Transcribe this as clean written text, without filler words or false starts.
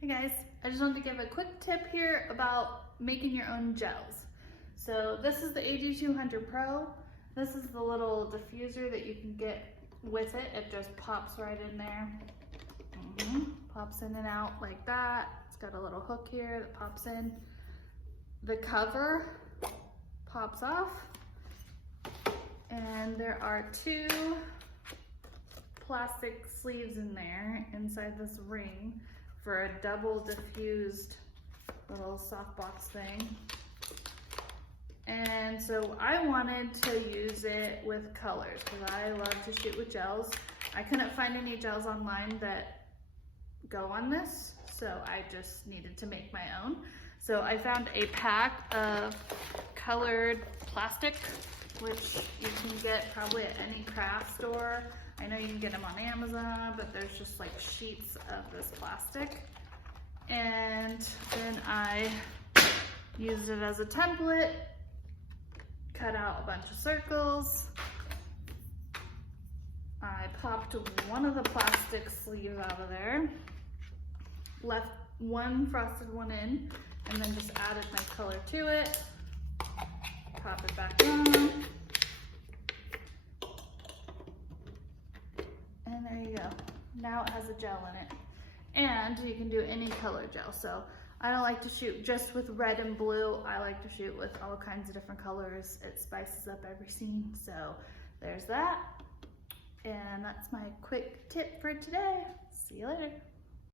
Hey guys, I just wanted to give a quick tip here about making your own gels. So this is the AD200 Pro. This is the little diffuser that you can get with it. It just pops right in there. Pops in and out like that. It's got a little hook here that pops in. The cover pops off. And there are two plastic sleeves in there inside this ring for a double diffused little softbox thing. And so I wanted to use it with colors because I love to shoot with gels. I couldn't find any gels online that go on this, so I just needed to make my own. So I found a pack of colored plastic, which you can get probably at any craft store. I know you can get them on Amazon, but there's just like sheets of this plastic. And then I used it as a template, cut out a bunch of circles. I popped one of the plastic sleeves out of there, left one frosted one in, and then just added my color to it. Pop it back on. And there you go. Now it has a gel in it. And you can do any color gel. So I don't like to shoot just with red and blue. I like to shoot with all kinds of different colors. It spices up every scene. So there's that. And that's my quick tip for today. See you later.